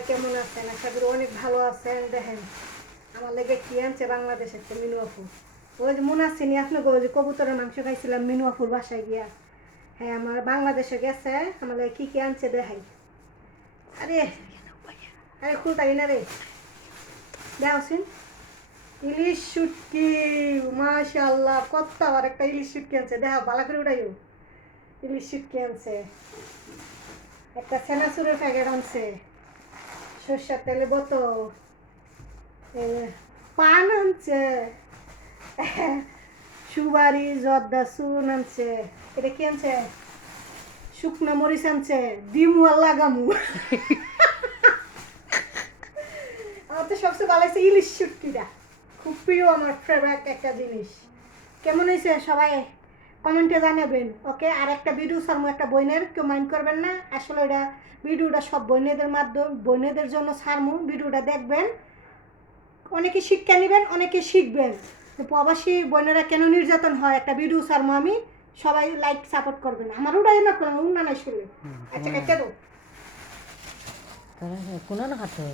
সবাই কেমন আছেন? আশা করি অনেক ভালো আছেন। দেখেন আমার লেগে কি আনছে বাংলাদেশের তো মিনু আপু। ওই যে মনে আছে নি আপনাকে ওই যে কবুতরের মাংস খাইছিলাম মিনু আপুর বাসায় গিয়া। হ্যাঁ আমার বাংলাদেশে গেছে, আমার লেগে কি আনছে দেখাই। আরে আরে খুলতাই না রে, দেখছিন ইলিশ শুটকি। মাশাআল্লাহ কত আবার একটা ইলিশ শুটকি আনছে, দেখা ভালো করে উঠাইও। ইলিশ শুটকি আনছে, একটা সেনাসুরের প্যাকেট আনছে, সর্ষের তেলে বোতল, পান আনছে, সুবারি জর্দা চুন আনছে। এটা কি আনছে? শুকনো মরিচ আনছে, দিমু আর লাগামু। আমার তো সবচেয়ে ভালো লাগছে ইলিশ শুটকিটা, খুব প্রিয় আমার ফেভারিট একটা জিনিস। কেমন হয়েছে সবাই কমেন্টে জানাবেন। ওকে, আর একটা ভিডিও ছাড়বো একটা বইনের, কেউ মাইন্ড করবেন না। আসলে এটা ভিডিওটা সব বইনেদের মাধ্যমে বইনেদের জন্য ছাড়বো, ভিডিওটা দেখবেন, অনেকে শিক্ষা নেবেন, অনেকে শিখবেন। প্রবাসী বোনেরা কেন নির্যাতন হয় একটা ভিডিও ছাড়বো আমি, সবাই লাইক সাপোর্ট করবেন। আমার ওটাই না করলাম উন্না নাই শুনলে। আচ্ছা কেটে কোনো না হাতে